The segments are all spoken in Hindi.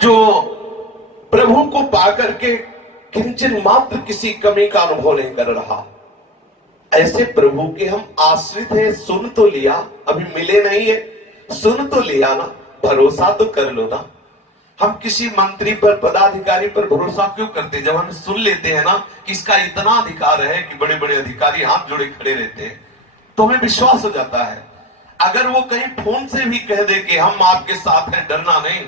जो प्रभु को पाकर के किंचन मात्र किसी कमी का अनुभव नहीं कर रहा, ऐसे प्रभु के हम आश्रित हैं। सुन तो लिया, अभी मिले नहीं है, सुन तो लिया ना, भरोसा तो कर लो ना। हम किसी मंत्री पर, पदाधिकारी पर भरोसा क्यों करते? जब हम सुन लेते हैं ना कि इसका इतना अधिकार है कि बड़े बड़े अधिकारी हाथ जोड़े खड़े रहते हैं, तो हमें विश्वास हो जाता है। अगर वो कहीं फोन से भी कह दे कि हम आपके साथ हैं, डरना नहीं,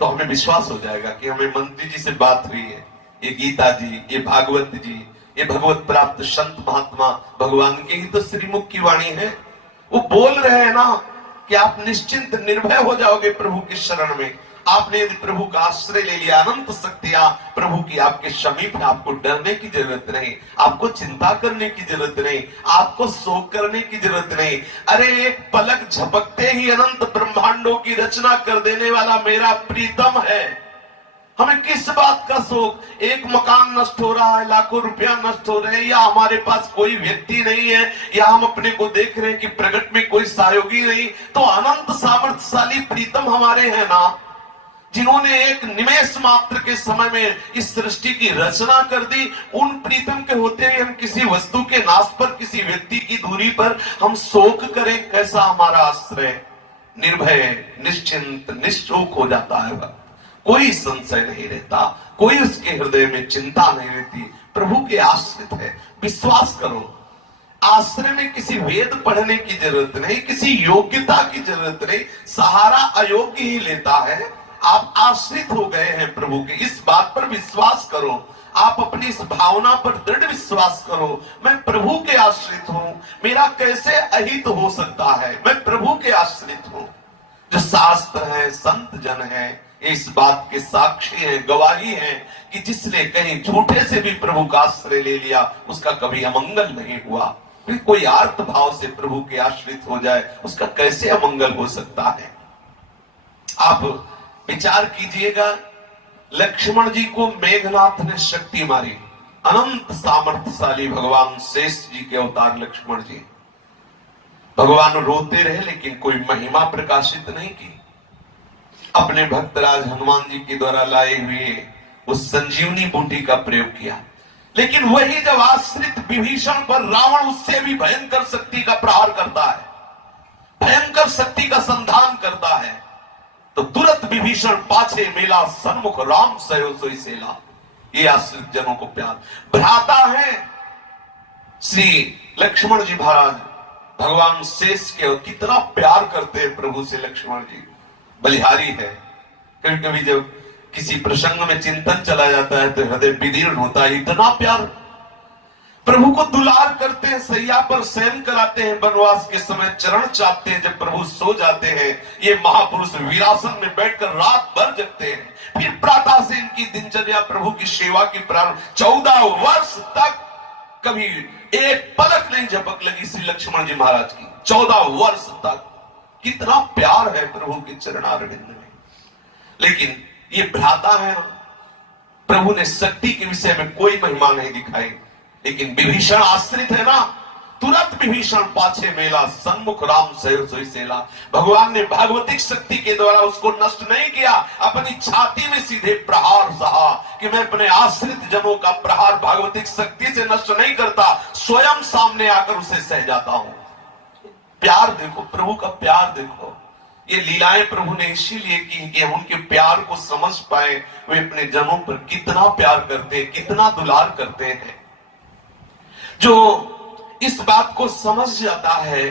तो हमें विश्वास हो जाएगा कि हमें मंत्री जी से बात हुई है। ये गीता जी, ये भागवत जी, ये भगवत प्राप्त संत महात्मा भगवान के ही तो श्रीमुख की वाणी है। वो बोल रहे हैं ना कि आप निश्चिंत निर्भय हो जाओगे प्रभु की शरण में। आपने यदि प्रभु का आश्रय ले लिया, अनंत शक्तियां प्रभु की आपके समीप है, आपको डरने की जरूरत नहीं, आपको चिंता करने की जरूरत नहीं, आपको शोक करने की जरूरत नहीं। अरे एक पलक झपकते ही अनंत ब्रह्मांडों की रचना कर देने वाला मेरा प्रीतम है। हमें किस बात का शोक? एक मकान नष्ट हो रहा है, लाखों रुपया नष्ट हो रहे हैं, या हमारे पास कोई व्यक्ति नहीं है, या हम अपने को देख रहे हैं कि प्रगट में कोई सहयोगी नहीं, तो अनंत सामर्थ्यशाली प्रीतम हमारे हैं ना, जिन्होंने एक निमेष मात्र के समय में इस सृष्टि की रचना कर दी। उन प्रीतम के होते हुए हम किसी वस्तु के नाश पर, किसी व्यक्ति की दूरी पर हम शोक करें? कैसा हमारा आश्रय निर्भय, निश्चिंत, निश्चोक हो जाता है। कोई संशय नहीं रहता, कोई उसके हृदय में चिंता नहीं रहती। प्रभु के आश्रित है, विश्वास करो। आश्रय में किसी वेद पढ़ने की जरूरत नहीं, किसी योग्यता की जरूरत नहीं, सहारा अयोग्य ही लेता है। आप आश्रित हो गए हैं प्रभु के, इस बात पर विश्वास करो। आप अपनी इस भावना पर दृढ़ विश्वास करो, मैं प्रभु के आश्रित हूं, मेरा कैसे अहित हो सकता है? मैं प्रभु के आश्रित हूं। जो शास्त्र है, संत जन है, इस बात के साक्षी है, गवाही है कि जिसने कहीं झूठे से भी प्रभु का आश्रय ले लिया, उसका कभी अमंगल नहीं हुआ। फिर कोई आर्त भाव से प्रभु के आश्रित हो जाए, उसका कैसे अमंगल हो सकता है? आप विचार कीजिएगा, लक्ष्मण जी को मेघनाथ ने शक्ति मारी। अनंत सामर्थ्यशाली भगवान शेष जी के अवतार लक्ष्मण जी। भगवान रोते रहे लेकिन कोई महिमा प्रकाशित नहीं की। अपने भक्तराज हनुमान जी के द्वारा लाए हुए उस संजीवनी बूटी का प्रयोग किया। लेकिन वही जब आश्रित विभीषण पर रावण उससे भी भयंकर शक्ति का प्रहार करता है, भयंकर शक्ति का संधान करता है, तो तुरंत विभीषण पाछे मेला, सन्मुख राम सयो सोई सेला। ये आश्रित जनों को प्यार। भ्राता है श्री लक्ष्मण जी महाराज, भगवान शेष के, और कितना प्यार करते हैं प्रभु से लक्ष्मण जी। बलिहारी है। कभी कभी जब किसी प्रसंग में चिंतन चला जाता है तो हृदय विदीर्ण होता है। इतना प्यार प्रभु को दुलार करते हैं, सैया पर शयन कराते हैं, वनवास के समय चरण चापते हैं, जब प्रभु सो जाते हैं ये महापुरुष वीरासन में बैठकर रात भर जगते हैं। फिर प्रातः से इनकी दिनचर्या प्रभु की सेवा की प्रारंभ। 14 वर्ष तक कभी एक पलक नहीं झपक लगी श्री लक्ष्मण जी महाराज की। 14 वर्ष तक कितना प्यार है प्रभु के चरणारविंद में। लेकिन ये भ्राता है ना, प्रभु ने शक्ति के विषय में कोई महिमा नहीं दिखाई। लेकिन विभीषण आश्रित है ना, तुरंत विभीषण पाछे मेला, सन्मुख राम सयो सोई सेला। भगवान ने भागवतिक शक्ति के द्वारा उसको नष्ट नहीं किया, अपनी छाती में सीधे प्रहार सहा कि मैं अपने आश्रित जनों का प्रहार भागवतिक शक्ति से नष्ट नहीं करता, स्वयं सामने आकर उसे सह जाता हूं। प्यार देखो, प्रभु का प्यार देखो। ये लीलाएं प्रभु ने इसीलिए की कि हम उनके प्यार को समझ पाए। वे अपने जनों पर कितना प्यार करते हैं, कितना दुलार करते हैं। जो इस बात को समझ जाता है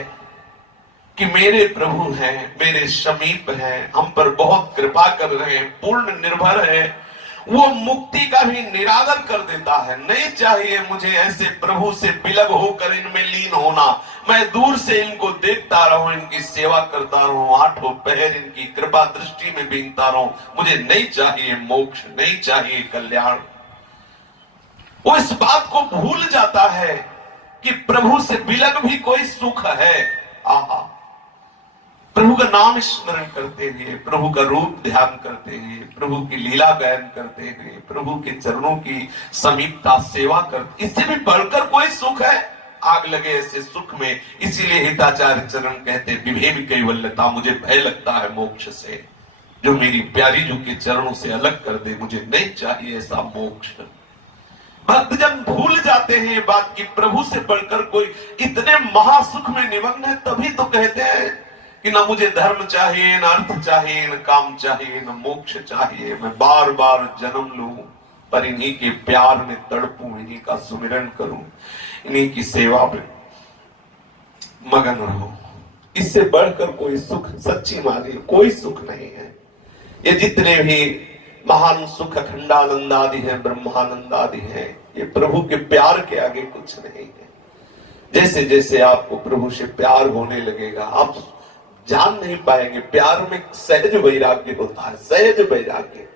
कि मेरे प्रभु हैं, मेरे समीप हैं, हम पर बहुत कृपा कर रहे हैं, पूर्ण निर्भर है, वो मुक्ति का भी निरादर कर देता है। नहीं चाहिए मुझे ऐसे प्रभु से विलग होकर इनमें लीन होना, मैं दूर से इनको देखता रहूं, इनकी सेवा करता रहूं, आठों पहर इनकी कृपा दृष्टि में बीनता रहूं। मुझे नहीं चाहिए मोक्ष, नहीं चाहिए कल्याण। वो इस बात को भूल जाता है कि प्रभु से विलग भी कोई सुख है। आहा, प्रभु का नाम स्मरण करते हुए, प्रभु का रूप ध्यान करते हुए, प्रभु की लीला गायन करते हुए, प्रभु के चरणों की समीपता सेवा कर, इससे भी बढ़कर कोई सुख है? आग लगे ऐसे सुख में। इसीलिए हिताचार्य चरण कहते विभेद कैवल्यता, मुझे भय लगता है मोक्ष से। जो मेरी प्यारी जू के चरणों से अलग कर दे, मुझे नहीं चाहिए ऐसा मोक्ष। भक्तजन भूल जाते हैं ये बात कि प्रभु से बढ़कर कोई इतने महासुख में निमग्न है, तभी तो कहते हैं कि ना मुझे धर्म चाहिए, ना अर्थ चाहिए, न काम चाहिए, न मोक्ष चाहिए, मैं बार बार जन्म लूं पर इन्हीं के प्यार में तड़पूं, इन्हीं का सुमिरन करूं, इन्हीं की सेवा में मगन रहो। इससे बढ़कर कोई सुख सच्ची मानिए कोई सुख नहीं है। ये जितने भी महान सुख अखंडानंद आदि है, ब्रह्मानंद आदि है, ये प्रभु के प्यार के आगे कुछ नहीं है। जैसे जैसे आपको प्रभु से प्यार होने लगेगा, आप जान नहीं पाएंगे, प्यार में सहज वैराग्य होता है, सहज वैराग्य।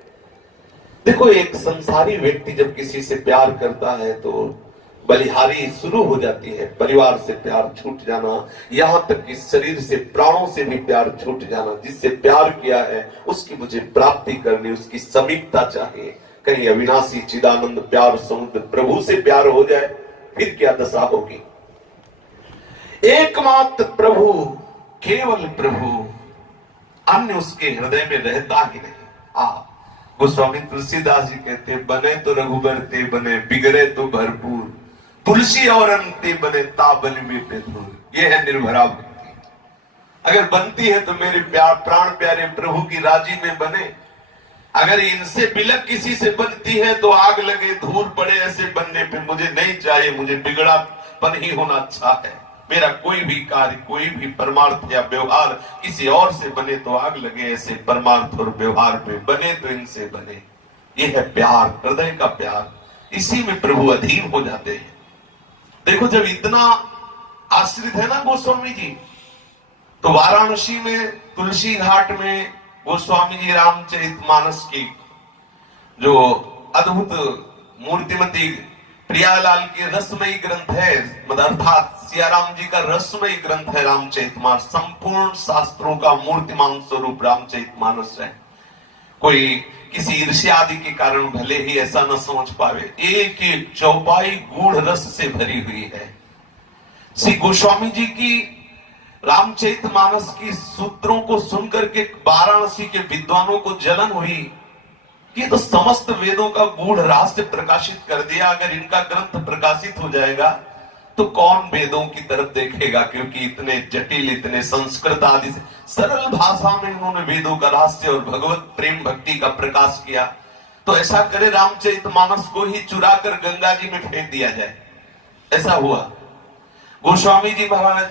देखो, एक संसारी व्यक्ति जब किसी से प्यार करता है तो बलिहारी शुरू हो जाती है, परिवार से प्यार छूट जाना, यहां तक कि शरीर से, प्राणों से भी प्यार छूट जाना। जिससे प्यार किया है उसकी मुझे प्राप्ति करनी, उसकी समीपता चाहिए। कहीं अविनाशी चिदानंद प्यार समुद्र प्रभु से प्यार हो जाए फिर क्या दशा होगी। एकमात्र प्रभु, केवल प्रभु, अन्य उसके हृदय में रहता ही नहीं। गोस्वामी तुलसीदास जी कहते, बने तो रघुबर ते बने, बिगड़े तो भरपूर, तुलसी और अंते बने ताबन में धूल। ये है निर्भरा भक्ति। अगर बनती है तो मेरे प्यार प्राण प्यारे प्रभु की राजी में बने, अगर इनसे बिलक किसी से बनती है तो आग लगे धूल पड़े ऐसे बनने पे मुझे नहीं चाहिए, मुझे बिगड़ापन ही होना अच्छा है। मेरा कोई भी कार्य, कोई भी परमार्थ या व्यवहार किसी और से बने तो आग लगे, ऐसे परमार्थ और व्यवहार पे बने तो इनसे बने। ये है प्यार, हृदय का प्यार। इसी में प्रभु अधीन हो जाते हैं। देखो, जब इतना आश्रित है ना गोस्वामी जी, तो वाराणसी में तुलसी घाट में गोस्वामी जी रामचरितमानस की जो अद्भुत मूर्तिमती प्रियालाल की रसमयी ग्रंथ है, मतलब अर्थात सियाराम जी का रसमयी ग्रंथ है रामचरितमानस। संपूर्ण शास्त्रों का मूर्तिमान स्वरूप रामचरितमानस है। कोई किसी ईर्ष्या आदि के कारण भले ही ऐसा न समझ पावे, एक एक चौपाई गूढ़ रस से भरी हुई है। श्री गोस्वामी जी की रामचरितमानस की सूत्रों को सुनकर के वाराणसी के विद्वानों को जलन हुई कि तो समस्त वेदों का गूढ़ रहस्य प्रकाशित कर दिया। अगर इनका ग्रंथ प्रकाशित हो जाएगा तो कौन वेदों की तरफ देखेगा, क्योंकि इतने जटिल, इतने संस्कृत आदि से सरल भाषा में उन्होंने वेदों का रहस्य और भगवत प्रेम भक्ति का प्रकाश किया। तो ऐसा करे रामचरितमानस को ही चुरा कर गंगा जी में फेंक दिया जाए। ऐसा हुआ। गोस्वामी जी महाराज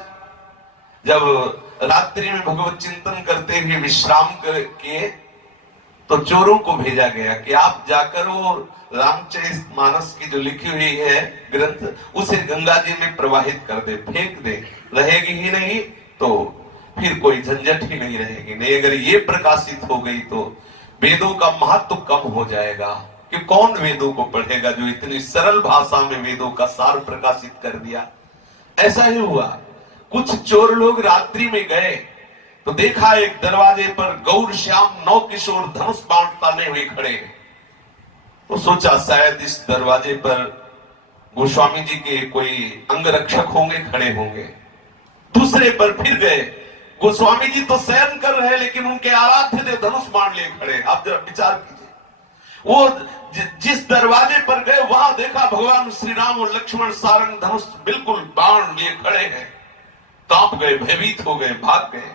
जब रात्रि में भगवत चिंतन करते हुए विश्राम किए तो चोरों को भेजा गया कि आप जाकर वो रामचरितमानस की जो लिखी हुई है ग्रंथ उसे गंगा जी में प्रवाहित कर दे, फेंक दे। रहेगी ही नहीं तो फिर कोई झंझट ही नहीं रहेगी। नहीं, अगर ये प्रकाशित हो गई तो वेदों का महत्व कम हो जाएगा कि कौन वेदों को पढ़ेगा जो इतनी सरल भाषा में वेदों का सार प्रकाशित कर दिया। ऐसा ही हुआ। कुछ चोर लोग रात्रि में गए तो देखा एक दरवाजे पर गौर श्याम नौ किशोर धनुष बाण ताने हुए खड़े हैं। तो सोचा शायद इस दरवाजे पर गोस्वामी जी के कोई अंगरक्षक होंगे, खड़े होंगे। दूसरे पर फिर गए, गोस्वामी जी तो शयन कर रहे हैं लेकिन उनके आराध्य देव धनुष बाण लिए खड़े। आप जरा विचार कीजिए, वो जिस दरवाजे पर गए वहां देखा भगवान श्री राम और लक्ष्मण सारंग धनुष बिल्कुल बाण लिए खड़े हैं। कांप गए, भयभीत हो गए, भाग गए।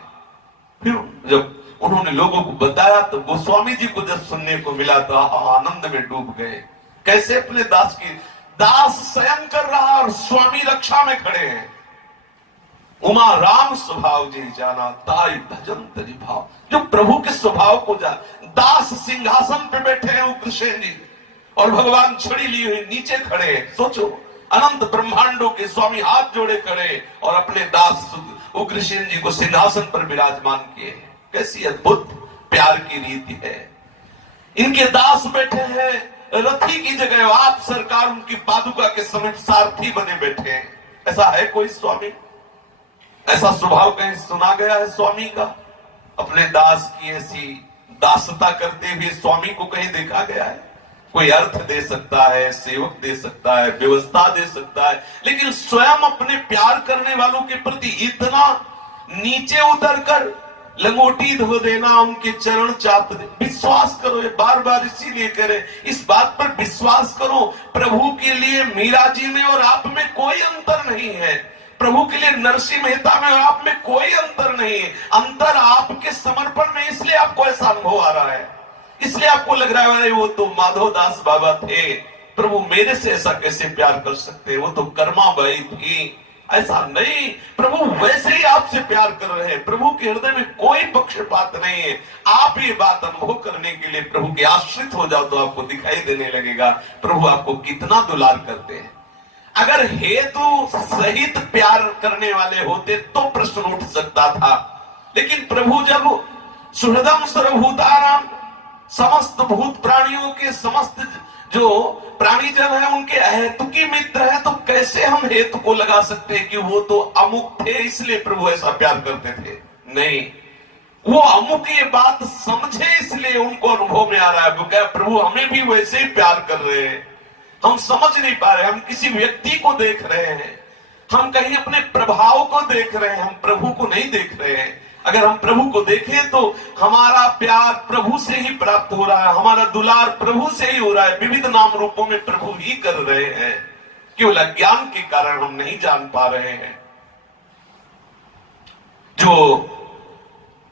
फिर जब उन्होंने लोगों को बताया तो गोस्वामी जी को जब सुनने को मिला तो आनंद में डूब गए। कैसे अपने दास शयन कर रहा और स्वामी रक्षा में खड़े हैं। उमा राम स्वभाव जी जाना ताई भजन तरी भाव। जो प्रभु के स्वभाव को जान, दास सिंहासन पे बैठे हैं उग्रसेन जी और भगवान छड़ी लिए हुए नीचे खड़े हैं। सोचो, अनंत ब्रह्मांडों के स्वामी हाथ जोड़े खड़े और अपने दास उग्रसेन जी को सिंहासन पर विराजमान किए। कैसी अद्भुत प्यार की रीति है। इनके दास बैठे हैं रथी की जगह, आप सरकार उनकी पादुका के समीप सारथी बने बैठे हैं। ऐसा है कोई स्वामी? ऐसा स्वभाव कहीं सुना गया है स्वामी का? अपने दास की ऐसी दासता करते हुए स्वामी को कहीं देखा गया है? कोई अर्थ दे सकता है, सेवक दे सकता है, व्यवस्था दे सकता है, लेकिन स्वयं अपने प्यार करने वालों के प्रति इतना नीचे उतरकर लंगोटी धो देना, उनके चरण चाप दे। विश्वास करो, ये बार बार इसीलिए करें, इस बात पर विश्वास करो, प्रभु के लिए मीरा जी में और आप में कोई अंतर नहीं है। प्रभु के लिए नरसिंह मेहता में और आप में कोई अंतर नहीं है। अंतर आपके समर्पण में, इसलिए आपको ऐसा अनुभव आ रहा है, इसलिए आपको लग रहा है अरे वो तो माधवदास बाबा थे, प्रभु मेरे से ऐसा कैसे प्यार कर सकते हैं, वो तो कर्माबाई थी। ऐसा नहीं, प्रभु वैसे ही आपसे प्यार कर रहे हैं। प्रभु के हृदय में कोई पक्षपात नहीं है। आप ये बात अनुभव करने के लिए प्रभु के आश्रित हो जाओ तो आपको दिखाई देने लगेगा प्रभु आपको कितना दुलार करते हैं। अगर हेतु सहित प्यार करने वाले होते तो प्रश्न उठ सकता था, लेकिन प्रभु जब सुहृदम सर्वभूतानां, समस्त भूत प्राणियों के समस्त जो प्राणी जन है उनके अहेतुकी मित्र है, तो कैसे हम हेतु को लगा सकते हैं कि वो तो अमुक थे इसलिए प्रभु ऐसा प्यार करते थे। नहीं, वो अमुक ये बात समझे इसलिए उनको अनुभव में आ रहा है। वो क्या प्रभु हमें भी वैसे ही प्यार कर रहे हैं, हम समझ नहीं पा रहे, हम किसी व्यक्ति को देख रहे हैं, हम कहीं अपने प्रभाव को देख रहे हैं, हम प्रभु को नहीं देख रहे हैं। अगर हम प्रभु को देखें तो हमारा प्यार प्रभु से ही प्राप्त हो रहा है, हमारा दुलार प्रभु से ही हो रहा है, विविध नाम रूपों में प्रभु ही कर रहे हैं, केवल अज्ञान के कारण हम नहीं जान पा रहे हैं। जो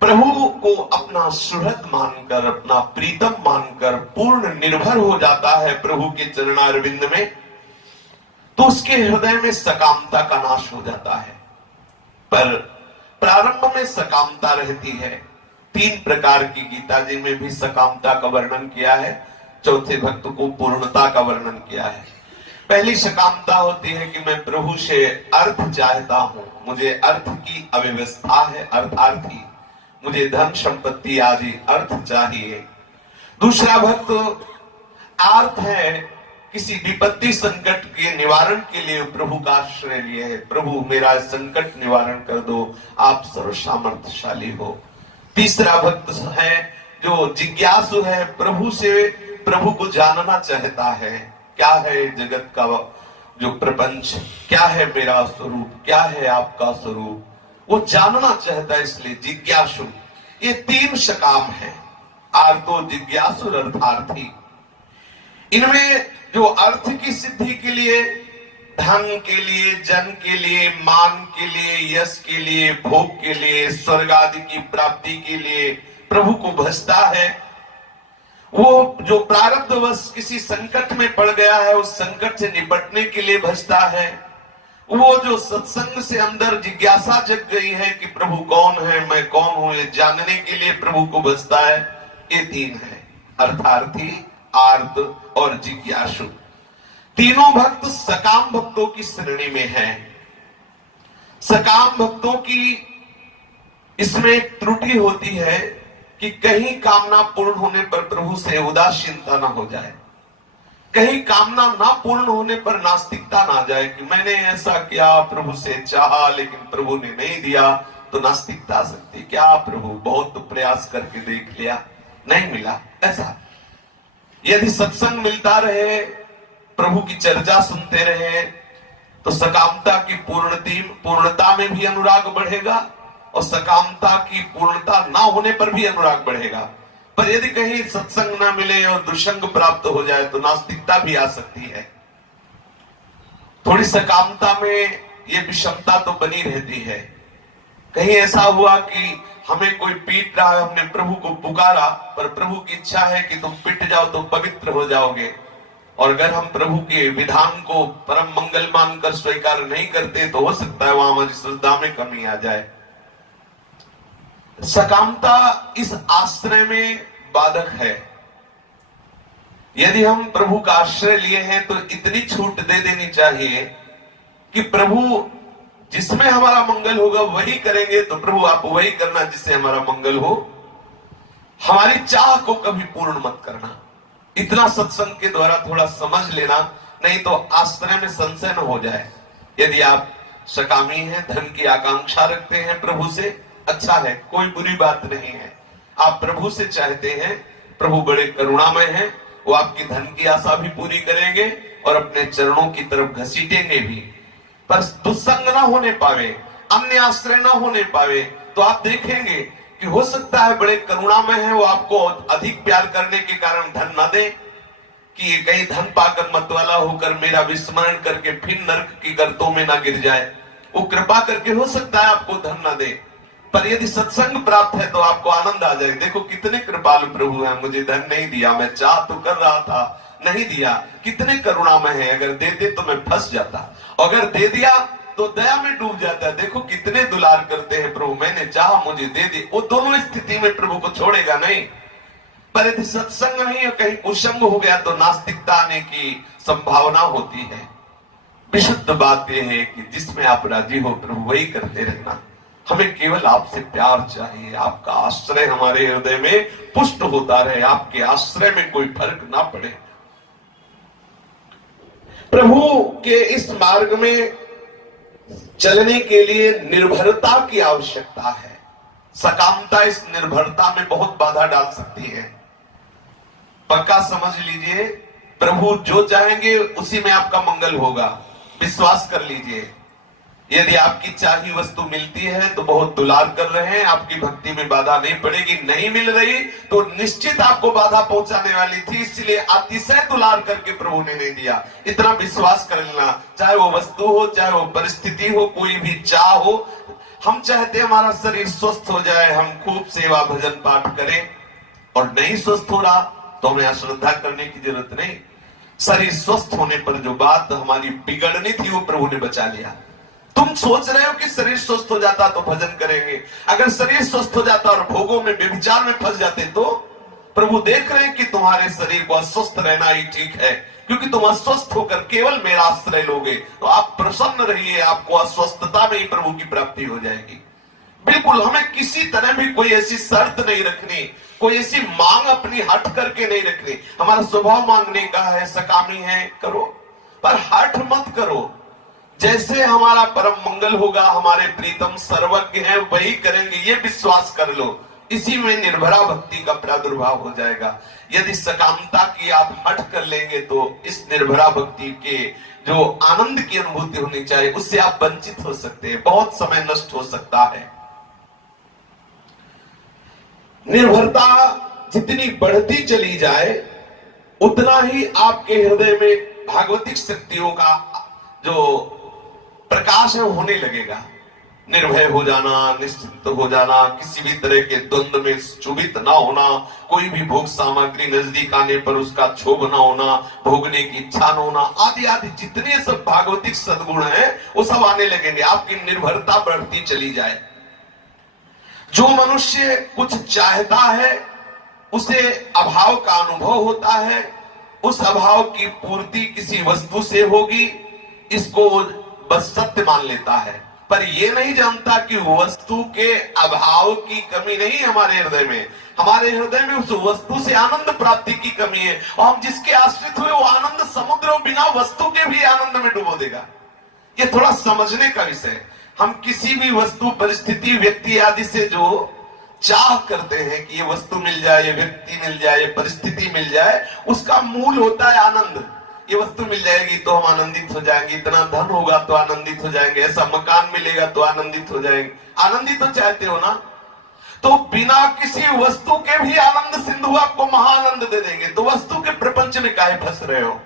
प्रभु को अपना सुहृद मानकर, अपना प्रीतम मानकर पूर्ण निर्भर हो जाता है प्रभु के चरणारविंद में, तो उसके हृदय में सकामता का नाश हो जाता है। पर प्रारंभ में सकामता रहती है। 3 प्रकार की गीता जी में भी सकामता का वर्णन किया है, चौथे भक्त को पूर्णता का वर्णन किया है। पहली सकामता होती है कि मैं प्रभु से अर्थ चाहता हूं, मुझे अर्थ की अव्यवस्था है, अर्थार्थी, मुझे धन संपत्ति आदि अर्थ चाहिए। दूसरा भक्त आर्थ है, किसी विपत्ति संकट के निवारण के लिए प्रभु का आश्रय लिए है, प्रभु मेरा संकट निवारण कर दो, आप सर्वसामर्थ्यशाली हो। तीसरा भक्त है जो जिज्ञासु है, प्रभु से प्रभु को जानना चाहता है, क्या है जगत का जो प्रपंच, क्या है मेरा स्वरूप, क्या है आपका स्वरूप, वो जानना चाहता है, इसलिए जिज्ञासु। ये 3 सकाम है, आर्तो, जिज्ञासु और अर्थार्थी। इनमें जो अर्थ की सिद्धि के लिए, धन के लिए, जन के लिए, मान के लिए, यश के लिए, भोग के लिए, स्वर्ग आदि की प्राप्ति के लिए प्रभु को भजता है, वो जो प्रारब्धवश किसी संकट में पड़ गया है उस संकट से निपटने के लिए भजता है, वो जो सत्संग से अंदर जिज्ञासा जग गई है कि प्रभु कौन है, मैं कौन हूं, ये जानने के लिए प्रभु को भजता है। ये 3 है, अर्थार्थी, आर्त और जिज्ञासु। तीनों भक्त सकाम भक्तों की श्रेणी में हैं। सकाम भक्तों की इसमें एक त्रुटि होती है कि कहीं कामना पूर्ण होने पर प्रभु से उदासीनता ना हो जाए, कहीं कामना ना पूर्ण होने पर नास्तिकता ना जाए कि मैंने ऐसा किया, प्रभु से चाहा लेकिन प्रभु ने नहीं दिया, तो नास्तिकता आ सकती, क्या प्रभु बहुत प्रयास करके देख लिया नहीं मिला। ऐसा यदि सत्संग मिलता रहे, प्रभु की चर्चा सुनते रहे, तो सकामता की पूर्णता में भी अनुराग बढ़ेगा और सकामता की पूर्णता ना होने पर भी अनुराग बढ़ेगा। पर यदि कहीं सत्संग ना मिले और दुष्संग प्राप्त हो जाए तो नास्तिकता भी आ सकती है। थोड़ी सकामता में ये विषमता तो बनी रहती है। कहीं ऐसा हुआ कि हमें कोई पीट रहा है, हमने प्रभु को पुकारा, पर प्रभु की इच्छा है कि तुम पिट जाओ तो पवित्र हो जाओगे, और अगर हम प्रभु के विधान को परम मंगल मानकर स्वीकार नहीं करते तो हो सकता है वहां हमारी श्रद्धा में कमी आ जाए। सकामता इस आश्रय में बाधक है। यदि हम प्रभु का आश्रय लिए हैं तो इतनी छूट दे देनी चाहिए कि प्रभु जिसमें हमारा मंगल होगा वही करेंगे, तो प्रभु आप वही करना जिससे हमारा मंगल हो, हमारी चाह को कभी पूर्ण मत करना। इतना सत्संग के द्वारा थोड़ा समझ लेना, नहीं तो आश्रय में संशय न हो जाए। यदि आप सकामी हैं, धन की आकांक्षा रखते हैं प्रभु से, अच्छा है, कोई बुरी बात नहीं है। आप प्रभु से चाहते हैं, प्रभु बड़े करुणामय हैं, वो आपकी धन की आशा भी पूरी करेंगे और अपने चरणों की तरफ घसीटेंगे भी। पर दुस्संग ना होने पावे, अन्य आश्रय ना होने पावे, तो आप देखेंगे कि कि हो सकता है बड़े करुणामय है, वो आपको अधिक प्यार करने के कारण धन न दे, कि ये कहीं धन पाकर मतवाला होकर मेरा विस्मरण करके फिर नरक की गर्तों में ना गिर जाए। वो कृपा करके हो सकता है आपको धन ना दे, पर यदि सत्संग प्राप्त है तो आपको आनंद आ जाए। देखो कितने कृपालु प्रभु हैं, मुझे धन नहीं दिया, मैं चाह तो कर रहा था, नहीं दिया, कितने करुणामय है। अगर दे दे तो मैं फंस जाता, अगर दे दिया तो दया में डूब जाता है। देखो कितने दुलार करते हैं प्रभु, मैंने चाहा मुझे दे दे। वो दोनों स्थिति में प्रभु को छोड़ेगा नहीं, पर यदि सत्संग नहीं और कहीं कुसंग हो गया तो नास्तिकता आने की संभावना होती है। विशुद्ध बात यह है कि जिसमें आप राजी हो प्रभु वही करते रहना। हमें केवल आपसे प्यार चाहिए, आपका आश्रय हमारे हृदय में पुष्ट होता रहे, आपके आश्रय में कोई फर्क ना पड़े। प्रभु के इस मार्ग में चलने के लिए निर्भरता की आवश्यकता है। सकामता इस निर्भरता में बहुत बाधा डाल सकती है। पक्का समझ लीजिए, प्रभु जो चाहेंगे उसी में आपका मंगल होगा, विश्वास कर लीजिए। यदि आपकी चाही वस्तु मिलती है तो बहुत दुलार कर रहे हैं, आपकी भक्ति में बाधा नहीं पड़ेगी। नहीं मिल रही तो निश्चित आपको बाधा पहुंचाने वाली थी, इसलिए अतिशय दुलार करके प्रभु ने नहीं दिया। इतना विश्वास कर लेना, चाहे वो वस्तु हो, चाहे वो परिस्थिति हो, कोई भी चाह हो। हम चाहते हमारा शरीर स्वस्थ हो जाए, हम खूब सेवा भजन पाठ करें, और नहीं स्वस्थ हो रहा तो हमें अश्रद्धा करने की जरूरत नहीं। शरीर स्वस्थ होने पर जो बात हमारी बिगड़नी थी वो प्रभु ने बचा लिया। तुम सोच रहे हो कि शरीर स्वस्थ हो जाता तो भजन करेंगे, अगर शरीर स्वस्थ हो जाता और भोगों में व्यभिचार में फंस जाते तो प्रभु देख रहे हैं कि तुम्हारे शरीर को अस्वस्थ रहना ही ठीक है, क्योंकि तुम अस्वस्थ होकर केवल मेरा आश्रय लोगे तो आप प्रसन्न रहिए, आपको अस्वस्थता में ही प्रभु की प्राप्ति हो जाएगी। बिल्कुल हमें किसी तरह भी कोई ऐसी शर्त नहीं रखनी, कोई ऐसी मांग अपनी हट करके नहीं रखनी। हमारा स्वभाव मांगने का है, सकामी है, करो, पर हट मत करो। जैसे हमारा परम मंगल होगा, हमारे प्रीतम सर्वज्ञ हैं वही करेंगे, ये विश्वास कर लो। इसी में निर्भरा भक्ति का प्रादुर्भाव हो जाएगा। यदि सकामता की आप हट कर लेंगे तो इस निर्भरा भक्ति के जो आनंद की अनुभूति होनी चाहिए उससे आप वंचित हो सकते हैं, बहुत समय नष्ट हो सकता है। निर्भरता जितनी बढ़ती चली जाए उतना ही आपके हृदय में भागवतिक शक्तियों का जो प्रकाश है होने लगेगा। निर्भय हो जाना, निश्चिंत हो जाना, किसी भी तरह के द्वंद्व में चुभित ना होना, कोई भी भोग सामग्री नजदीक आने पर उसका क्षोभ ना होना, भोगने की इच्छा न होना, आदि आदि जितने सब भागवतिक सद्गुण हैं वो सब आने लगेंगे। आपकी निर्भरता बढ़ती चली जाए। जो मनुष्य कुछ चाहता है उसे अभाव का अनुभव होता है, उस अभाव की पूर्ति किसी वस्तु से होगी, इसको बस सत्य मान लेता है, पर यह नहीं जानता कि वस्तु के अभाव की कमी नहीं हमारे हृदय में, हमारे हृदय में उस वस्तु से आनंद प्राप्ति की कमी है। और हम जिसके आश्रित हुए वो आनंद समुद्र बिना वस्तु के भी आनंद में डुबो देगा। ये थोड़ा समझने का विषय। हम किसी भी वस्तु, परिस्थिति, व्यक्ति आदि से जो चाह करते हैं कि ये वस्तु मिल जाए, ये व्यक्ति मिल जाए, ये परिस्थिति मिल जाए, उसका मूल होता है आनंद। ये वस्तु मिल जाएगी तो हम आनंदित हो जाएंगे, इतना धन होगा तो आनंदित हो जाएंगे, ऐसा मकान मिलेगा तो आनंदित हो जाएंगे। आनंदित तो चाहते हो ना, तो बिना किसी वस्तु के भी आनंद सिंधु आपको महाआनंद दे देंगे। तो वस्तु के प्रपंच में काहे फंस रहे हो?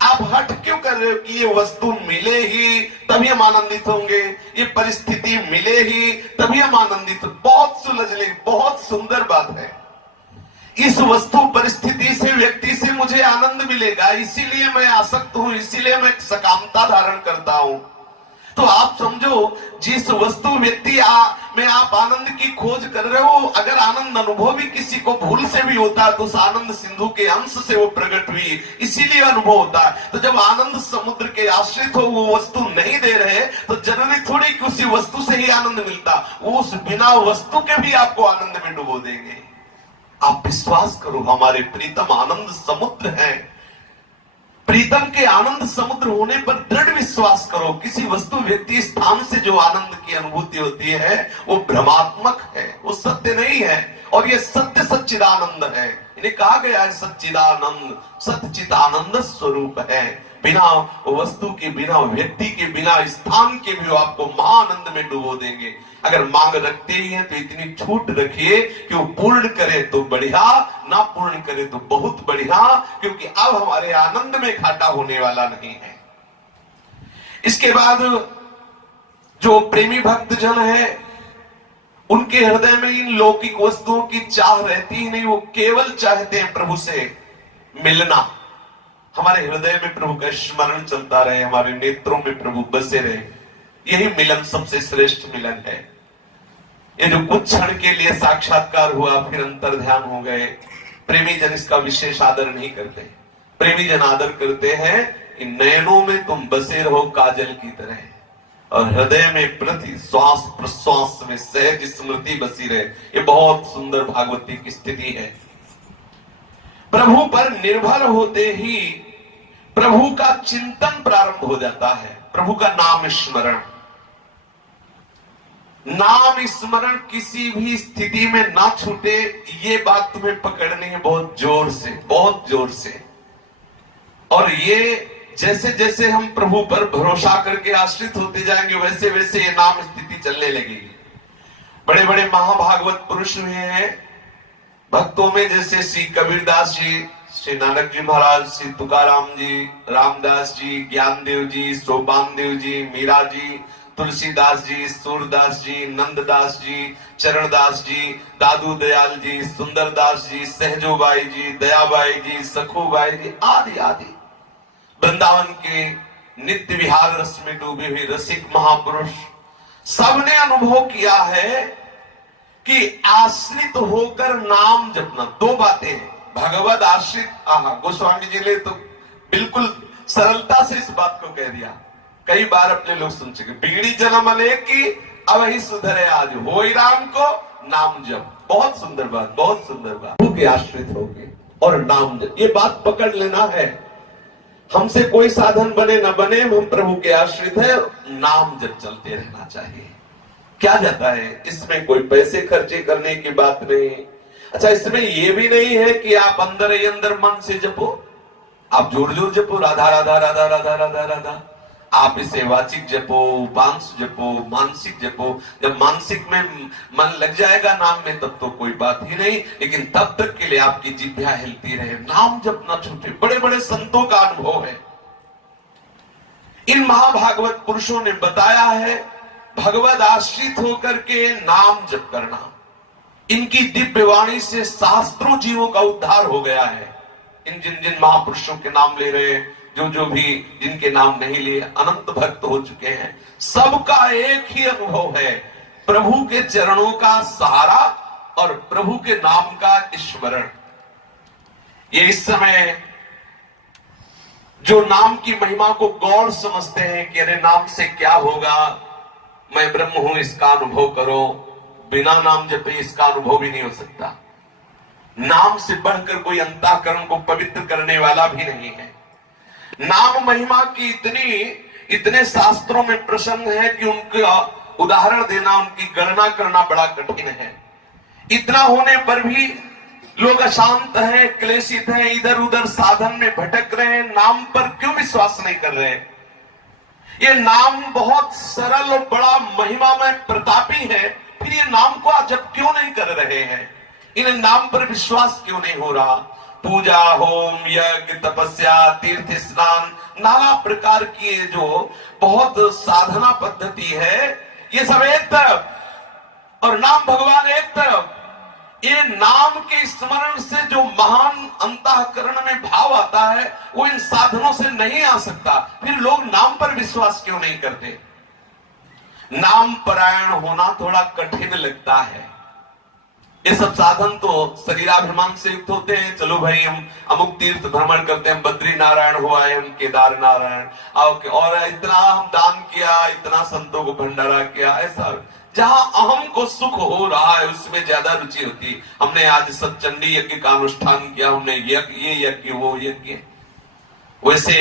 आप हट क्यों कर रहे हो कि ये वस्तु मिले ही तभी हम आनंदित होंगे, ये परिस्थिति मिले ही तभी हम आनंदित। बहुत सुलझ ले, बहुत सुंदर बात है। इस वस्तु, परिस्थिति से, व्यक्ति से मुझे आनंद मिलेगा, इसीलिए मैं आसक्त हूं, इसीलिए मैं सकामता धारण करता हूं। तो आप समझो, जिस वस्तु, व्यक्ति में आप आनंद की खोज कर रहे हो, अगर आनंद अनुभव भी किसी को भूल से भी होता है तो उस आनंद सिंधु के अंश से वो प्रकट हुई, इसीलिए अनुभव होता है। तो जब आनंद समुद्र के आश्रित हो, वो वस्तु नहीं दे रहे तो जरूरी थोड़ी कि उसी वस्तु से ही आनंद मिलता, वो उस बिना वस्तु के भी आपको आनंद में डुबो देंगे। आप विश्वास करो, हमारे प्रीतम आनंद समुद्र हैं। प्रीतम के आनंद समुद्र होने पर दृढ़ विश्वास करो, किसी वस्तु, व्यक्ति, स्थान से जो आनंद की अनुभूति होती है वो भ्रमात्मक है, वो सत्य नहीं है। और ये सत्य सच्चिदानंद है। इन्हें कहा गया है सच्चिदानंद, सच्चिदानंद स्वरूप है। बिना वस्तु के, बिना व्यक्ति के, बिना स्थान के भी वो आपको महाआनंद में डुबो देंगे। अगर मांग रखते ही है तो इतनी छूट रखिए कि वो पूर्ण करे तो बढ़िया, ना पूर्ण करे तो बहुत बढ़िया, क्योंकि अब हमारे आनंद में घाटा होने वाला नहीं है। इसके बाद जो प्रेमी भक्त जन है, उनके हृदय में इन लौकिक वस्तुओं की चाह रहती ही नहीं, वो केवल चाहते हैं प्रभु से मिलना। हमारे हृदय में प्रभु का स्मरण चलता रहे, हमारे नेत्रों में प्रभु बसे रहे, यही मिलन सबसे श्रेष्ठ मिलन है। ये जो कुछ क्षण के लिए साक्षात्कार हुआ फिर अंतर ध्यान हो गए, प्रेमी जन इसका विशेष आदर नहीं करते। प्रेमी जन आदर करते हैं कि नयनों में तुम बसे रहो काजल की तरह, और हृदय में प्रति श्वास प्रश्वास में सहज स्मृति बसी रहे। ये बहुत सुंदर भागवती की स्थिति है। प्रभु पर निर्भर होते ही प्रभु का चिंतन प्रारंभ हो जाता है, प्रभु का नाम स्मरण। नाम स्मरण किसी भी स्थिति में ना छूटे, ये बात तुम्हें पकड़नी है बहुत जोर से, बहुत जोर से। और ये जैसे जैसे हम प्रभु पर भरोसा करके आश्रित होते जाएंगे, वैसे वैसे ये नाम स्थिति चलने लगेगी। बड़े बड़े महाभागवत पुरुष हुए हैं भक्तों में, जैसे श्री कबीरदास जी, श्री नानक जी महाराज, श्री तुकाराम जी, रामदास जी, ज्ञानदेव जी, सोपान देव जी, मीरा जी, तुलसीदास जी, सूरदास जी, नंददास जी, चरणदास जी, दादू दयाल जी, सुंदरदास जी, सहजोबाई जी, दयाबाई जी, सखूबाई जी, आदि आदि। वृंदावन के नित्य विहार रस में डूबे हुए रसिक महापुरुष सबने अनुभव किया है कि आश्रित होकर नाम जपना। दो बातें हैं, भगवत आश्रित। गोस्वामी जी ने तो बिल्कुल सरलता से इस बात को कह दिया। कई बार अपने लोग सुन चुके, बिगड़ी जन्म अनेक की अब ही सुधरे आज, हो राम को नाम जप। बहुत सुंदर बात, बहुत सुंदर बात। प्रभु के आश्रित होके और नाम जप, ये बात पकड़ लेना है। हमसे कोई साधन बने न बने, हम प्रभु के आश्रित है, नाम जप चलते रहना चाहिए। क्या जाता है इसमें, कोई पैसे खर्चे करने की बात नहीं। अच्छा, इसमें यह भी नहीं है कि आप अंदर ही अंदर मन से जपो, आप जोर जोर जपो, राधा राधा राधा राधा राधा राधा। आप इसे वाचिक जपो, उपांश जपो, मानसिक जपो। जब मानसिक में मन लग जाएगा नाम में, तब तो कोई बात ही नहीं, लेकिन तब तक के लिए आपकी जिह्वा हिलती रहे, नाम जप ना छूटे। बड़े बड़े संतों का अनुभव है। इन महाभागवत पुरुषों ने बताया है भगवत आश्रित होकर के नाम जप करना। इनकी दिव्य वाणी से शास्त्रों जीवों का उद्धार हो गया है। इन जिन जिन महापुरुषों के नाम ले रहे हैं, जो भी जिनके नाम नहीं लिए, अनंत भक्त हो चुके हैं, सबका एक ही अनुभव है, प्रभु के चरणों का सहारा और प्रभु के नाम का स्मरण। ये इस समय जो नाम की महिमा को गौर समझते हैं कि अरे नाम से क्या होगा, मैं ब्रह्म हूं इसका अनुभव करो, बिना नाम जपे इसका अनुभव भी नहीं हो सकता। नाम से बढ़कर कोई अंतःकरण को पवित्र करने वाला भी नहीं है। नाम महिमा की इतने शास्त्रों में प्रसंग है कि उनका उदाहरण देना, उनकी गणना करना बड़ा कठिन है। इतना होने पर भी लोग अशांत हैं, क्लेशित हैं, इधर उधर साधन में भटक रहे हैं। नाम पर क्यों विश्वास नहीं कर रहे? ये नाम बहुत सरल और बड़ा महिमामय प्रतापी है, फिर ये नाम को आप जब क्यों नहीं कर रहे हैं? इन नाम पर विश्वास क्यों नहीं हो रहा? पूजा, होम, यज्ञ, तपस्या, तीर्थ स्नान, नाना प्रकार की जो बहुत साधना पद्धति है, ये सब एक तरफ और नाम भगवान एक तरफ। ये नाम के स्मरण से जो महान अंतःकरण में भाव आता है, वो इन साधनों से नहीं आ सकता। फिर लोग नाम पर विश्वास क्यों नहीं करते? नाम परायण होना थोड़ा कठिन लगता है। ये सब साधन तो शरीराभिमान से युक्त होते हैं। चलो भाई हम अमुक तीर्थ भ्रमण करते हैं, बद्री नारायण हुआ है, हम केदार नारायण, और इतना हम दान किया, इतना संतों को भंडारा किया। ऐसा जहां अहम को सुख हो रहा है उसमें ज्यादा रुचि होती। हमने आज सतचंडी यज्ञ का अनुष्ठान किया, हमने ये यज्ञ वो यज्ञ। वैसे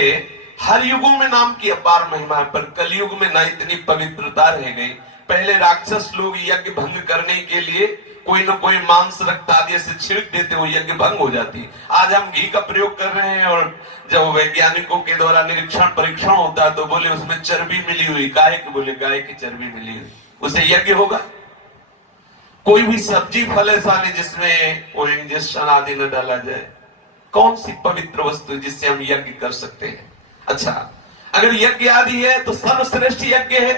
हर युगों में नाम की अपार महिमा है, पर कलयुग में न इतनी पवित्रता रह गई। पहले राक्षस लोग यज्ञ भंग करने के लिए कोई ना कोई मांस रक्त आदि से छिड़क देते हो, यज्ञ भंग हो जाती है। आज हम घी का प्रयोग कर रहे हैं और जब वैज्ञानिकों के द्वारा निरीक्षण परीक्षण होता है तो बोले उसमें चर्बी मिली हुई, गाय की, बोले गाय की चर्बी मिली हुई, उसे यज्ञ होगा? कोई भी सब्जी फल ऐसा नहीं जिसमें वो इंजेक्शन आदि न डाला जाए। कौन सी पवित्र वस्तु जिससे हम यज्ञ कर सकते हैं? अच्छा, अगर यज्ञ आदि है तो सर्वश्रेष्ठ यज्ञ है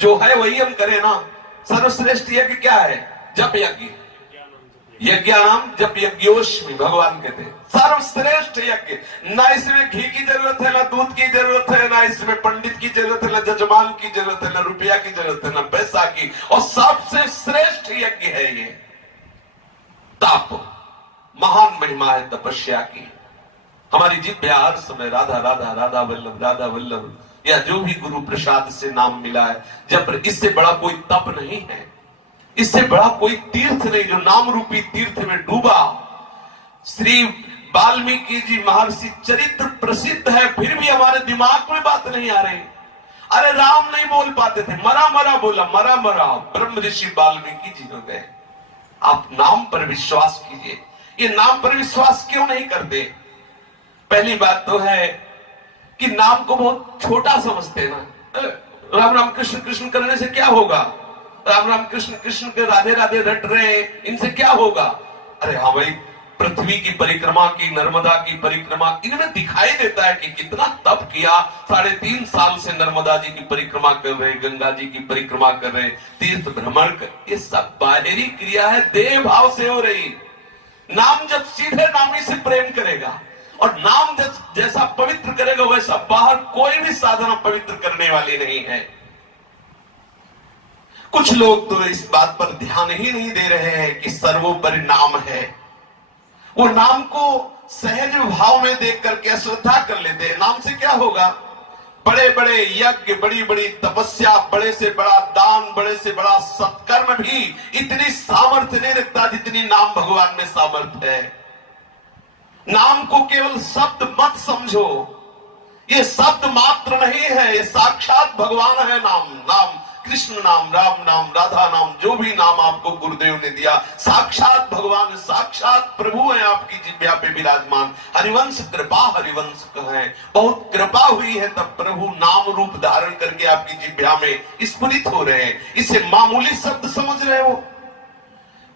जो है वही हम करें ना। सर्वश्रेष्ठ यज्ञ क्या है? जप यज्ञ, यज्ञानाम जप यज्ञोष्मी, भगवान कहते हैं सर्वश्रेष्ठ यज्ञ। ना इसमें घी की जरूरत है, ना दूध की जरूरत है, ना इसमें पंडित की जरूरत है, ना जजमान की जरूरत है, ना रुपया की जरूरत है, ना पैसा की, और सबसे श्रेष्ठ यज्ञ है ये ताप। महान महिमा है तपस्या की। हमारी जिह्वा हर समय राधा राधा राधा वल्लभ राधा वल्लभ, या जो भी गुरु प्रसाद से नाम मिला है जब, इससे बड़ा कोई तप नहीं है, इससे बड़ा कोई तीर्थ नहीं जो नाम रूपी तीर्थ में डूबा। श्री वाल्मीकि जी महर्षि चरित्र प्रसिद्ध है, फिर भी हमारे दिमाग में बात नहीं आ रही। अरे राम नहीं बोल पाते थे, मरा मरा बोला, मरा मरा, ब्रह्म ऋषि वाल्मीकि जी हो गए। आप नाम पर विश्वास कीजिए। ये नाम पर विश्वास क्यों नहीं करते? पहली बात तो है कि नाम को बहुत छोटा समझते ना। राम राम कृष्ण कृष्ण करने से क्या होगा? राम राम कृष्ण कृष्ण के राधे राधे रट रहे हैं, इनसे क्या होगा? अरे हाँ भाई, पृथ्वी की परिक्रमा की, नर्मदा की परिक्रमा, इनमें दिखाई देता है कि कितना तप किया। 3.5 साल से नर्मदा जी की परिक्रमा कर रहे, गंगा जी की परिक्रमा कर रहे, तीर्थ भ्रमण कर, ये सब बाहरी क्रिया है, देह भाव से हो रही। नाम जब सीधे नामी से प्रेम करेगा और नाम जैसा पवित्र करेगा वैसा बाहर कोई भी साधना पवित्र करने वाली नहीं है। कुछ लोग तो इस बात पर ध्यान ही नहीं दे रहे हैं कि सर्वोपरि नाम है। वो नाम को सहज भाव में देख करके अश्रद्धा कर लेते हैं। नाम से क्या होगा? बड़े बड़े यज्ञ, बड़ी बड़ी तपस्या, बड़े से बड़ा दान, बड़े से बड़ा सत्कर्म भी इतनी सामर्थ्य नहीं रखता जितनी नाम भगवान में सामर्थ्य है। नाम को केवल शब्द मत समझो, ये शब्द मात्र नहीं है, ये साक्षात भगवान है। नाम, नाम कृष्ण नाम, राम नाम, राधा नाम, जो भी नाम आपको गुरुदेव ने दिया, साक्षात भगवान, साक्षात प्रभु है आपकी जिह्वा पे विराजमान। हरिवंश कृपा, हरिवंश कहें, बहुत कृपा हुई है तब प्रभु नाम रूप धारण करके आपकी जिह्वा में स्फुरित हो रहे हैं। इसे मामूली शब्द समझ रहे हो?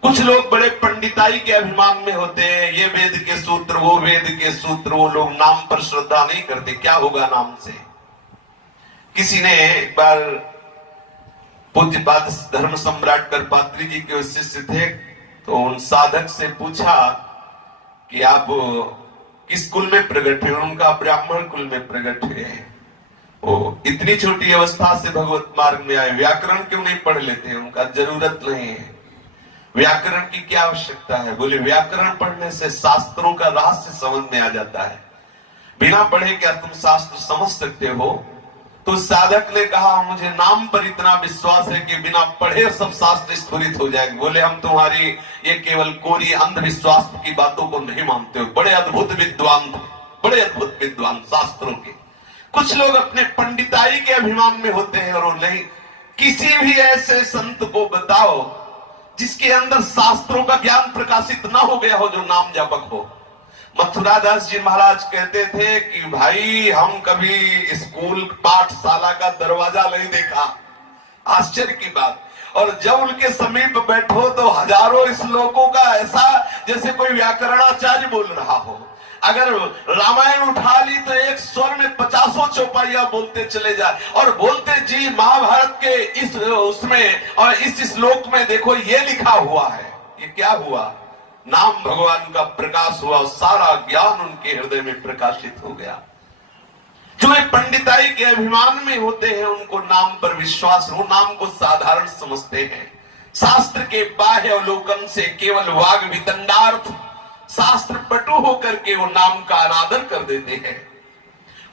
कुछ लोग बड़े पंडिताई के अभिमान में होते हैं, ये वेद के सूत्र, वो वेद के सूत्र, वो लोग नाम पर श्रद्धा नहीं करते। क्या होगा नाम से? किसी ने एक बार पूज्यपाद धर्म सम्राट करपात्री जी के शिष्य थे, तो उन साधक से पूछा कि आप किस कुल में प्रकट हुए? उनका ब्राह्मण कुल में प्रकट हुए। वो इतनी छोटी अवस्था से भगवत मार्ग में आए, व्याकरण क्यों नहीं पढ़ लेते? उनका जरूरत नहीं है, व्याकरण की क्या आवश्यकता है? बोले व्याकरण पढ़ने से शास्त्रों का रहस्य समझ में आ जाता है, बिना पढ़े क्या तुम शास्त्र समझ सकते हो? तो साधक ने कहा मुझे नाम पर इतना विश्वास है कि बिना पढ़े सब शास्त्र स्फुरित हो जाएंगे। बोले हम तुम्हारी ये केवल कोरी अंधविश्वास की बातों को नहीं मानते हो, बड़े अद्भुत विद्वान थे, बड़े अद्भुत विद्वान शास्त्रों के। कुछ लोग अपने पंडिताई के अभिमान में होते हैं और नहीं। किसी भी ऐसे संत को बताओ जिसके अंदर शास्त्रों का ज्ञान प्रकाशित ना हो गया हो, जो नाम जापक हो। मथुरादास जी महाराज कहते थे कि भाई हम कभी स्कूल पाठशाला का दरवाजा नहीं देखा, आश्चर्य की बात। और जब उनके समीप बैठो तो हजारों श्लोकों का ऐसा जैसे कोई व्याकरणाचार्य बोल रहा हो। अगर रामायण उठा ली तो एक स्वर में 50 चौपाइया बोलते चले जाए और बोलते जी महाभारत के इस उसमें और इस श्लोक में देखो ये लिखा हुआ है। ये क्या हुआ? नाम भगवान का प्रकाश हुआ, सारा ज्ञान उनके हृदय में प्रकाशित हो गया। जो पंडिताई के अभिमान में होते हैं उनको नाम पर विश्वास, वो नाम को साधारण समझते हैं। शास्त्र के बाह्य अवलोकन से केवल वाग वितंडार्थ शास्त्र पटु होकर के वो नाम का अनादर कर देते हैं।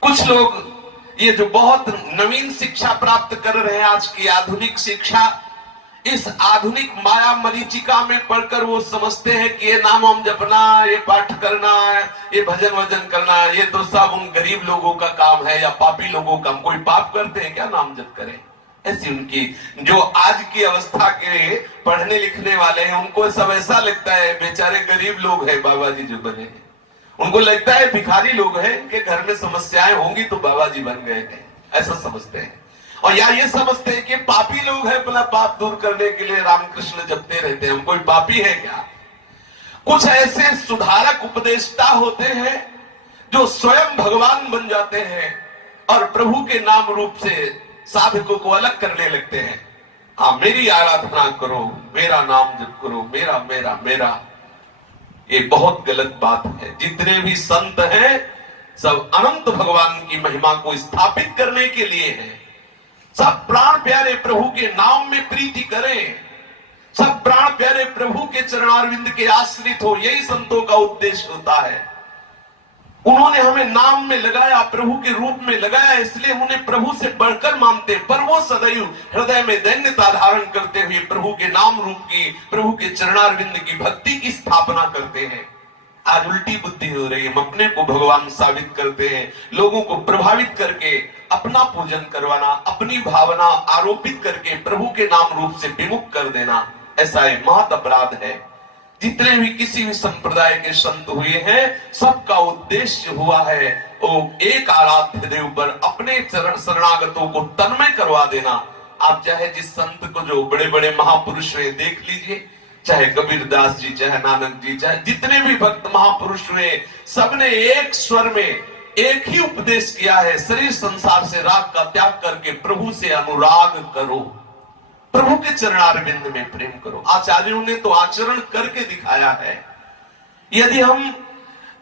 कुछ लोग ये जो बहुत नवीन शिक्षा प्राप्त कर रहे हैं, आज की आधुनिक शिक्षा, इस आधुनिक माया मरीचिका में पढ़कर वो समझते हैं कि ये नाम हम जपना, ये पाठ करना, ये भजन वजन करना, ये तो सब उन गरीब लोगों का काम है या पापी लोगों का। कोई पाप करते हैं क्या नाम जप करें? ऐसी उनकी जो आज की अवस्था के पढ़ने लिखने वाले हैं, उनको सब ऐसा लगता है बेचारे गरीब लोग हैं बाबा जी जो बने हैं। उनको लगता है भिखारी लोग हैं, इनके घर में समस्याएं होंगी तो बाबा जी बन गए हैं, ऐसा समझते हैं। और या ये समझते हैं कि पापी लोग हैं, अपना पाप दूर करने के लिए रामकृष्ण जपते रहते हैं, हम कोई पापी है क्या। कुछ ऐसे सुधारक उपदेष्टा होते हैं जो स्वयं भगवान बन जाते हैं और प्रभु के नाम रूप से साधकों को अलग करने लगते हैं। हाँ, मेरी आराधना करो, मेरा नाम जप करो, मेरा मेरा मेरा। ये बहुत गलत बात है। जितने भी संत हैं सब अनंत भगवान की महिमा को स्थापित करने के लिए हैं। सब प्राण प्यारे प्रभु के नाम में प्रीति करें, सब प्राण प्यारे प्रभु के चरणारविंद के आश्रित हो, यही संतों का उद्देश्य होता है। उन्होंने हमें नाम में लगाया, प्रभु के रूप में लगाया, इसलिए उन्हें प्रभु से बढ़कर मानते, पर वो सदैव हृदय में दैन्यता धारण करते हुए प्रभु के नाम रूप की, प्रभु के चरणारविंद की भक्ति की स्थापना करते हैं। आज उल्टी बुद्धि हो रही है, हम अपने को भगवान साबित करते हैं, लोगों को प्रभावित करके अपना पूजन करवाना, अपनी भावना आरोपित करके प्रभु के नाम रूप से विमुख कर देना, ऐसा एक महत अपराध है। जितने भी किसी भी संप्रदाय के संत हुए हैं, सबका उद्देश्य हुआ है वो एक आराध्य देव पर अपने चरण शरणागतों को तन्मय करवा देना। आप चाहे जिस संत को, जो बड़े बड़े महापुरुष हुए देख लीजिए, चाहे कबीरदास जी, चाहे नानक जी, चाहे जितने भी भक्त महापुरुष हुए, सबने एक स्वर में एक ही उपदेश किया है, शरीर संसार से राग का त्याग करके प्रभु से अनुराग करो, प्रभु के चरणारविंद में प्रेम करो। आचार्यों ने तो आचरण करके दिखाया है। यदि हम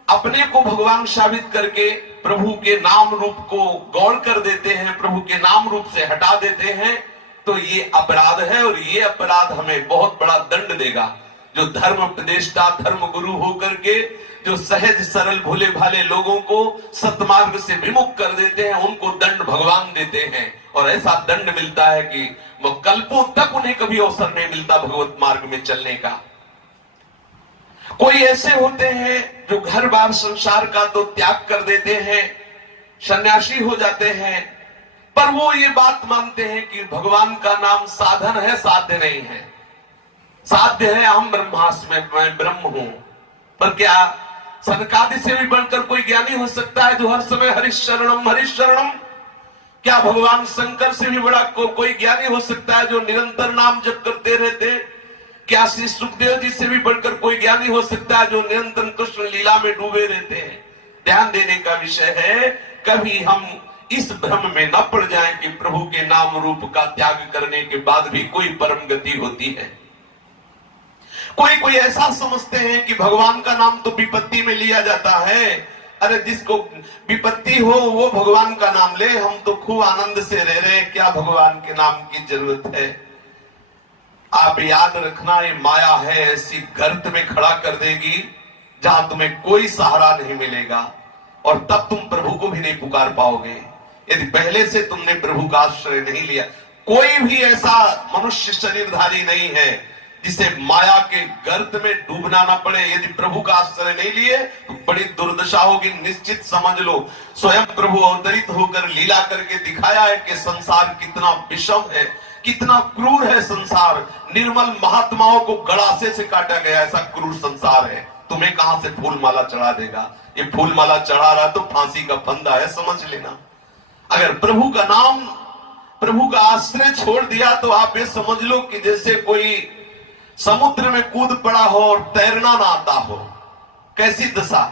अपने को भगवान साबित करके प्रभु के नाम रूप को गौण कर देते हैं, प्रभु के नाम रूप से हटा देते हैं, तो ये अपराध है और ये अपराध हमें बहुत बड़ा दंड देगा। जो धर्म उपदेष्टा, धर्म गुरु होकर के जो सहज सरल भोले भाले लोगों को सतमार्ग से विमुख कर देते हैं, उनको दंड भगवान देते हैं। और ऐसा दंड मिलता है कि वो कल्पों तक उन्हें कभी अवसर नहीं मिलता भगवत मार्ग में चलने का। कोई ऐसे होते हैं जो घर बार संसार का तो त्याग कर देते हैं, सन्यासी हो जाते हैं, पर वो ये बात मानते हैं कि भगवान का नाम साधन है, साध्य नहीं है। साध्य है अहम ब्रह्मास्मि, मैं ब्रह्म हूं। पर क्या सनकादि से भी बढ़कर कोई ज्ञानी हो सकता है जो हर समय हरिशरणम हरिशरणम? क्या भगवान शंकर से भी बड़ा कोई ज्ञानी हो सकता है जो निरंतर नाम जप करते रहते? क्या श्री सुखदेव जी से भी बढ़कर कोई ज्ञानी हो सकता है जो निरंतर कृष्ण लीला में डूबे रहते हैं? ध्यान देने का विषय है, कभी हम इस भ्रम में न पड़ जाएं कि प्रभु के नाम रूप का त्याग करने के बाद भी कोई परम गति होती है। कोई कोई ऐसा समझते हैं कि भगवान का नाम तो विपत्ति में लिया जाता है। अरे जिसको विपत्ति हो वो भगवान का नाम ले, हम तो खूब आनंद से रह रहे, क्या भगवान के नाम की जरूरत है? आप याद रखना, ये माया है, ऐसी गर्त में खड़ा कर देगी जहां तुम्हें कोई सहारा नहीं मिलेगा, और तब तुम प्रभु को भी नहीं पुकार पाओगे यदि पहले से तुमने प्रभु का आश्रय नहीं लिया। कोई भी ऐसा मनुष्य शरीरधारी नहीं है जिसे माया के गर्त में डूबना ना पड़े। यदि प्रभु का आश्रय नहीं लिए तो बड़ी दुर्दशा होगी, निश्चित समझ लो। स्वयं प्रभु अवतरित होकर लीला करके दिखाया है कि संसार कितना विषम है, कितना क्रूर है संसार। निर्मल महात्माओं को गड़ासे से काटा गया, ऐसा क्रूर संसार है। तुम्हें कहां से फूल माला चढ़ा देगा? ये फूल माला चढ़ा रहा तो फांसी का फंदा है, समझ लेना। अगर प्रभु का नाम, प्रभु का आश्रय छोड़ दिया तो आप ये समझ लो कि जैसे कोई समुद्र में कूद पड़ा हो और तैरना ना आता हो। कैसी दशा!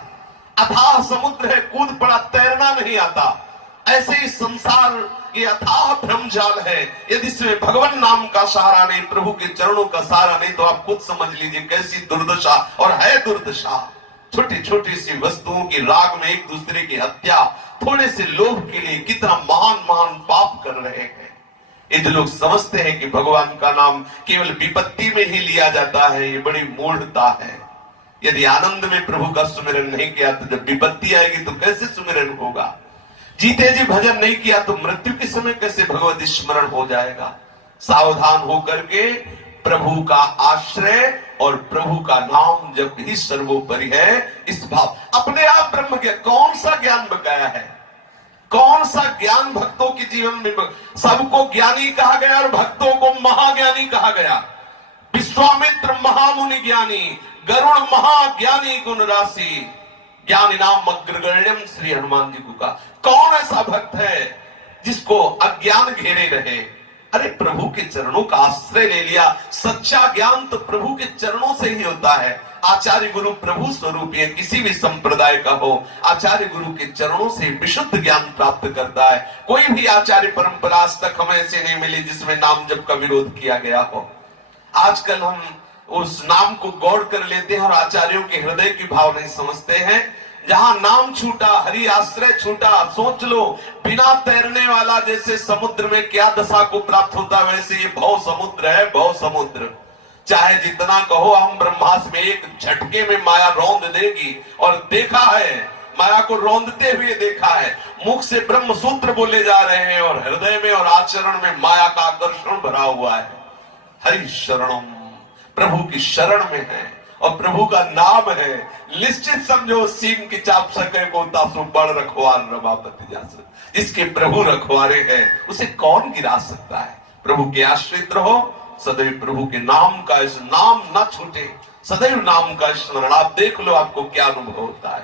अथाह समुद्र है, कूद पड़ा, तैरना नहीं आता। ऐसे ही संसार ये अथाह भ्रमजाल है। यदि इसमें भगवान नाम का सहारा नहीं, प्रभु के चरणों का सहारा नहीं, तो आप खुद समझ लीजिए कैसी दुर्दशा। और है दुर्दशा। छोटी छोटी सी वस्तुओं की राग में एक दूसरे की हत्या, थोड़े से लोभ के लिए कितना महान महान पाप कर रहे हैं। ये जो लोग समझते हैं कि भगवान का नाम केवल विपत्ति में ही लिया जाता है, ये बड़ी मूढ़ता है। यदि आनंद में प्रभु का सुमिरन नहीं किया तो जब विपत्ति आएगी तो कैसे सुमिरन होगा? जीते जी भजन नहीं किया तो मृत्यु के समय कैसे भगवत स्मरण हो जाएगा? सावधान होकर के प्रभु का आश्रय और प्रभु का नाम जब ही सर्वोपरि है, इस भाव। अपने आप ब्रह्म के कौन सा ज्ञान बकाया है? कौन सा ज्ञान भक्तों के जीवन में? सबको ज्ञानी कहा गया और भक्तों को महाज्ञानी कहा गया। विश्वामित्र महामुनि ज्ञानी, गरुड़ महाज्ञानी गुण राशि, ज्ञानी नाम अग्रगण्यम श्री हनुमान जी को कहा। कौन ऐसा भक्त है जिसको अज्ञान घेरे रहे? अरे प्रभु के चरणों का आश्रय ले लिया। सच्चा ज्ञान तो प्रभु के चरणों से ही होता है। आचार्य गुरु प्रभु स्वरूप है, किसी भी संप्रदाय का हो, आचार्य गुरु के चरणों से विशुद्ध ज्ञान प्राप्त करता है। कोई भी आचार्य परंपरा आज तक हमें ऐसे नहीं मिली जिसमें नाम जप का विरोध किया गया हो। आजकल हम उस नाम को गौर कर लेते हैं और आचार्यों के हृदय की भाव नहीं समझते हैं। जहां नाम छूटा, हरि आश्रय छूटा, सोच लो बिना तैरने वाला जैसे समुद्र में क्या दशा को प्राप्त होता, वैसे ये भव समुद्र है, भव समुद्र। चाहे जितना कहो हम ब्रह्मास्त्र में, एक झटके में माया रौंद देगी। और देखा है, माया को रौंदते हुए देखा है। मुख से ब्रह्म सूत्र बोले जा रहे हैं और हृदय में और आचरण में माया का आकर्षण भरा हुआ है। हरि शरणम, प्रभु की शरण में है और प्रभु का नाम है। निश्चित समझो सीम की चाप सके को तासु बड़ रखवार रमापति जासु। जिसके प्रभु रखवारे हैं उसे कौन गिरा सकता है? प्रभु के आश्रित रहो, सदैव प्रभु के नाम का, इस नाम न छूटे, सदैव नाम का स्मरण। आप देख लो आपको क्या अनुभव होता है।